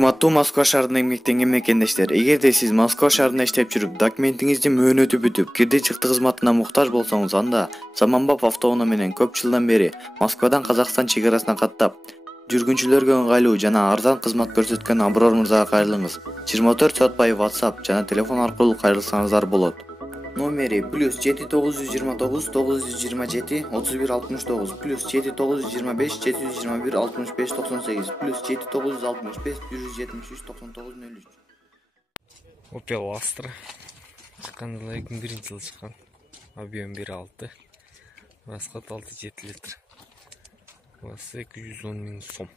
Урматтуу Москва шаарынын мектенген мекендештер, эгерде сиз Москва шаарында иштеп жүрүп, документиңиздин мөөнөтү бүтүп, кирди чыкты кызматына муктаж болсоңуз, анда Заманбап автоунаа менен көп жылдан бери Москвадан Казакстан чек-арасына каттап, жүргүнчүлөргө ыңгайлуу жана арзан кызмат көрсөткөн Аброр мырзага кайрылыңыз. 24 саат бою WhatsApp жана телефон аркылуу кайрылсаңыздар болот. Номери +7 929 927 31 69 +7 925 721 65 98 +7 965 173 99 03. Opel Astra чыккан жылы 2001-жылы чыккан. Объем 1.6. Расход 6-7 литр. Басы 210 миң сом.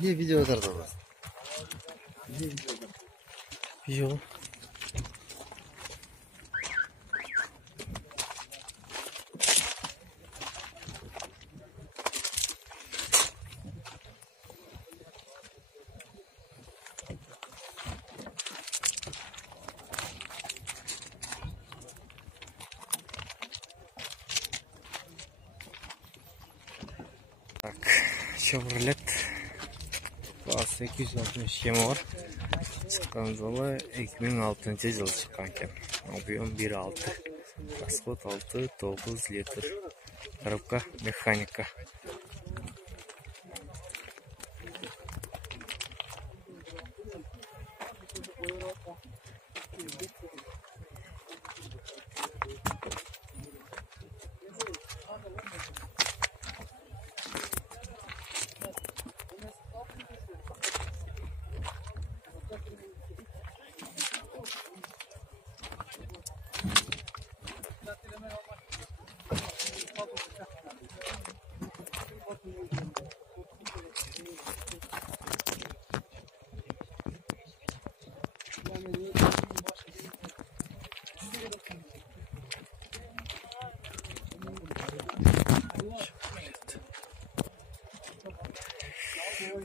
Где видео тартады? Видео. Так, Chevrolet класс 260 бар. Чыккан жылы 2006-жылы чыккан экен. Объем 1.6. Расход 6-9 литр. Коробка механика.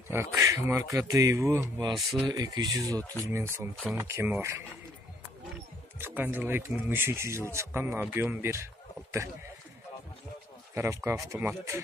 Так, марка Дейву басы 230 миң сомдон кеми бар. Чыккан жылы 2003-жылы чыккан, объем 1.6. Коробка автомат.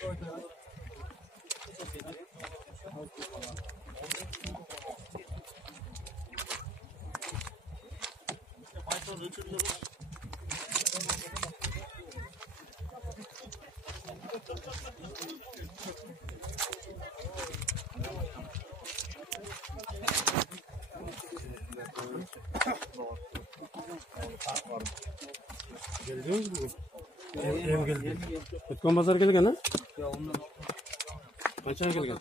Өткөн базар келген, а? Канчага келген?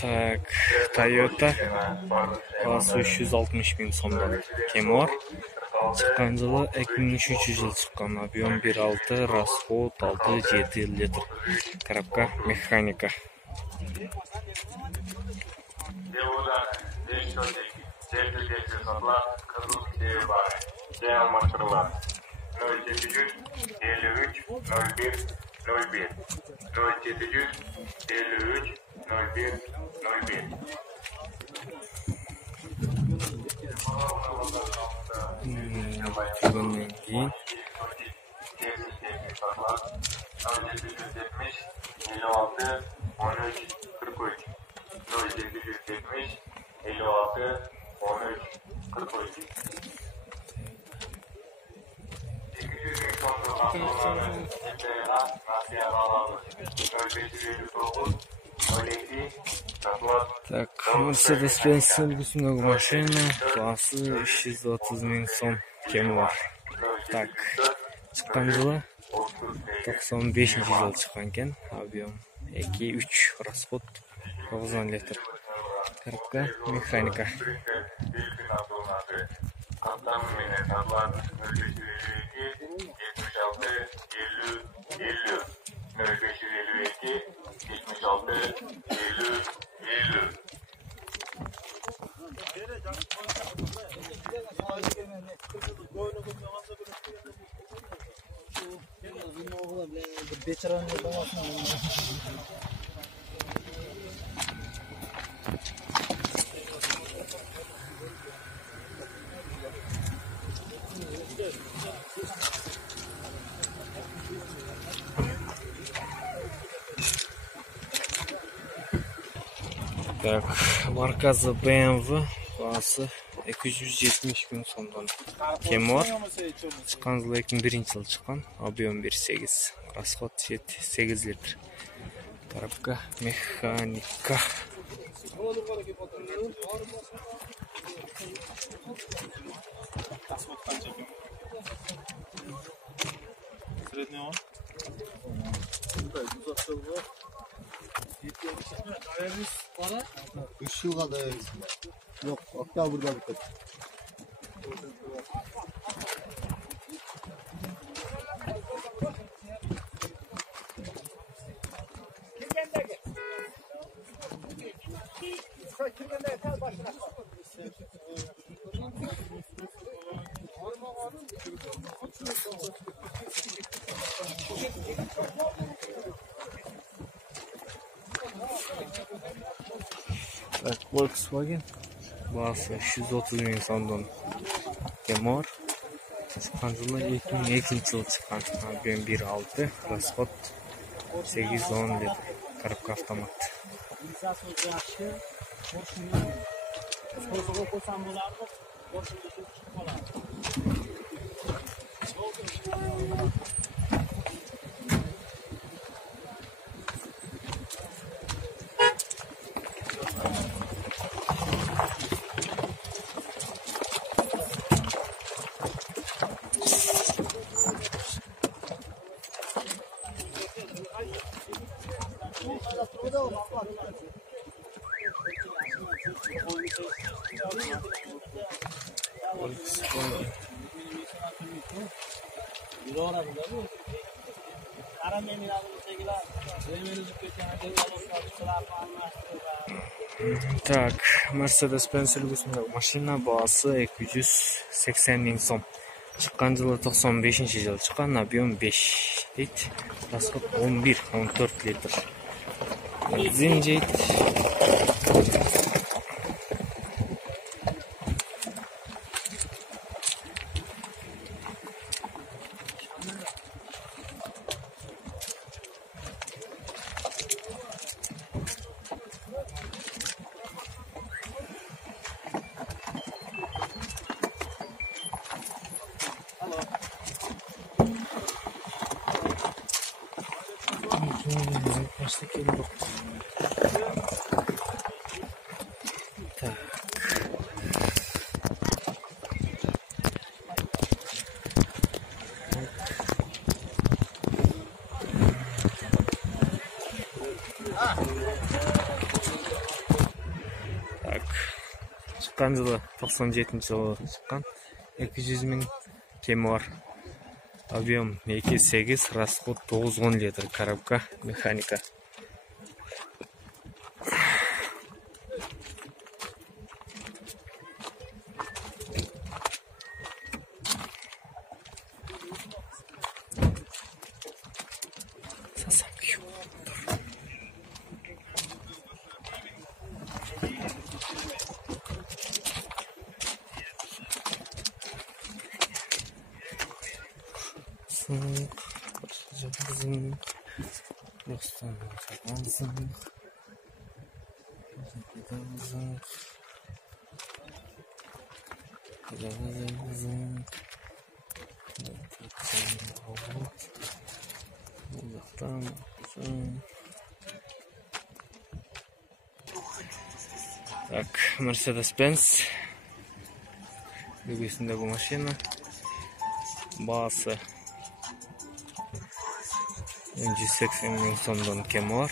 Так, Toyota басы 360 миң сомдон кеми бар. Чыккан жылы 2003-жылы чыккан, объем 1.6, расход 6-7 литр. Коробка механика. Бүгүнөн кийин Так, Mercedes-Benz үлгүсүндөгү машина басы 330 миң сом кеми бар. Так, чыккан жылы 95-жылы чыккан экен, объем 2-3, расход 90 литр. Коробка механика. Так, маркасы BMW, бағасы 270 000 сомдон. Кемор, шыққан жылы 2001 жылы шыққан, объем 1.8, расход 8 литр. Коробка механика. Üç yıl kadar yok, hatta burada bir tek. Так, Volkswagen, бағасы 330 000 сомдон. Кемор, шыққан жылы 2002 жылы шыққан, объем 1.6, расход 8-10 литр. Коробка автомат. Так, Mercedes-Benz үлгісіндегі машина бағасы 280 000 сом. Шыққан жылы 95 жылы шыққан, объем 5 дейді. Расход 11-14 литр. Бензин жейді. Так, шыққан жылы 97 жылы шыққан 200 000 Кемор, объем 2.8, расход 9-10 литр. Коробка механика. Так, Mercedes-Benz үлгісіндегі машина, бағасы 180 000 сомдон Кемор,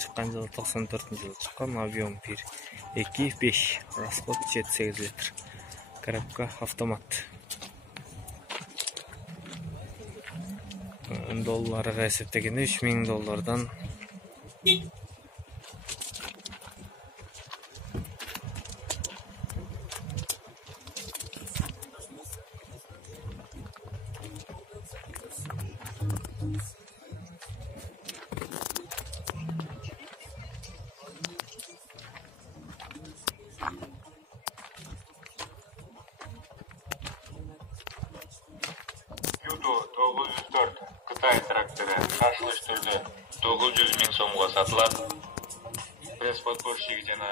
шыққан жылы 94 жылы шыққан, объем 1.2.5, расход 7-8 литр. Коробка автомат. Долларға есептегенде $3 000 Юто 904 Кытай тракторы шашылыш түрдө 900 000 сомго сатылат. Пресс-подборщик жана